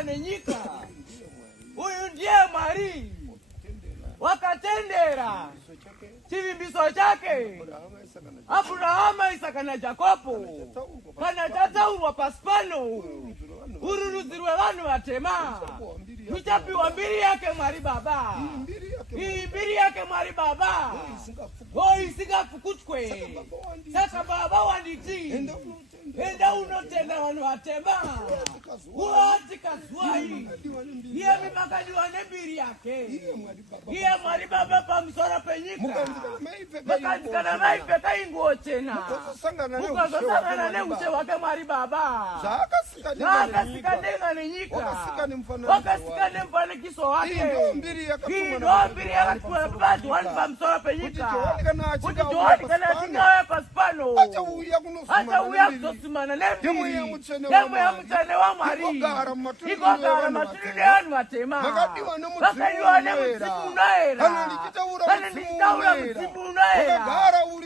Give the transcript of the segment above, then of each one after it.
tenga nenyika. Huyu ndiye Mwari wakatendera chivimbiso chake Abrahamu, Isaka na Jakobo kana tataurwa pasipano ururuzirwe vanhu vatema uchapiwa mbiri yake Mwari Baba. Iyi mbiri yake Mwari Baba isingafukutwe. Saka Baba wanditi enda unotenda vanhu vatema uati kazuai iye mimakadiwa nembiri yake iye Mwari Baba pamusoro penyika makanzikana maipfeka inguo chena ukazosangana neushe wake Mwari Baba zvakasika ndenga nenyika wakasika nemufanikiso wake. Iyi ndo mbiri yakatiwa pasi wani pamusoro penyika kuti Johani kana achingauya pasi pano achauya kuzosimana nembiri yemwe yamutsane waMwari igogara maturire vanhu vatema vakaiwa nemudzimu unoera kana ndichitaura mudzimu unoera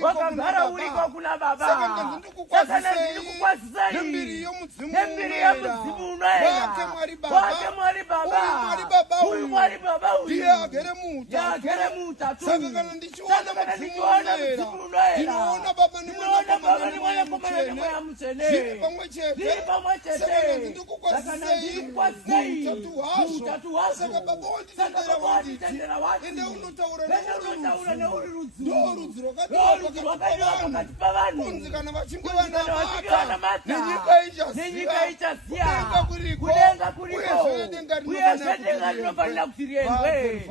wakagara uriko kuna Baba. Saka ndiri kukwazisai nembiri yemudzimu unoera wake Mwari Baba. Uyu Mwari Baba uyu yagere mutatu. Saka kana ndichiona mudzimu unoera ndinoona Baba nimwana komana mutsene ziri pamwe chete. Saka ndiri kukwazisai mutatu wazo. Saka Baba wanditendera wati ende unotaura neuri rudziro rwakaiwa pakati pavanhu kunzikana vachinge vanamata nenyika ichaziya kudenga kuriko uyezve denga rinofanira kuti riendwe.